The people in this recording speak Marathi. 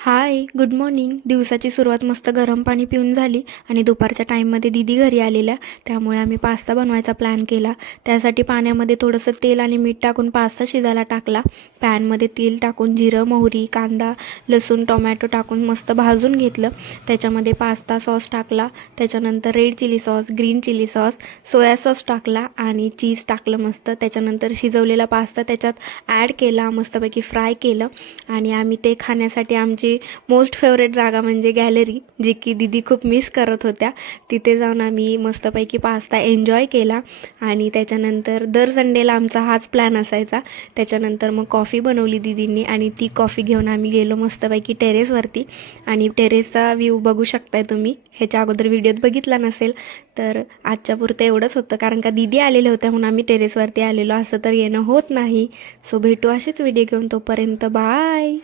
हाय, गुड मॉर्निंग. दिवसाची सुरुवात मस्त गरम पाणी पिऊन झाली आणि दुपारच्या टाईममध्ये दीदी घरी आलेल्या, त्यामुळे आम्ही पास्ता बनवायचा प्लॅन केला. त्यासाठी पाण्यामध्ये थोडंसं तेल आणि मीठ टाकून पास्ता शिजायला टाकला. पॅनमध्ये तेल टाकून जिरं, मोहरी, कांदा, लसूण, टोमॅटो टाकून मस्त भाजून घेतलं. त्याच्यामध्ये पास्ता सॉस टाकला, त्याच्यानंतर red chilli sauce, green chilli sauce, soya sauce टाकला आणि चीज टाकलं मस्त. त्याच्यानंतर शिजवलेला पास्ता त्याच्यात ॲड केला, मस्तपैकी फ्राय केलं आणि आम्ही ते खाण्यासाठी आमची मोस्ट फेवरेट जागा म्हणजे गॅलरी, जी की दीदी खूप मिस करत होत्या. तिथे जाऊन आम्ही मस्तपैकी पास्ता एन्जॉय केला आणि त्याच्यानंतर दर संडेला आमचा हाच प्लॅन असायचा. त्याच्यानंतर मग कॉफी बनवली दीदींनी आणि ती कॉफी घेऊन आम्ही गेलो मस्तपैकी टेरेसवरती आणि टेरेसचा व्ह्यू बघू शकताय तुम्ही. ह्याच्या अगोदर व्हिडिओत बघितला नसेल तर आजच्या पुरतं एवढंच होतं, कारण का दीदी आलेले होत्या म्हणून आम्ही टेरेसवरती आलेलो, असं तर येणं होत नाही. सो भेटू असेच व्हिडिओ घेऊन, तोपर्यंत बाय.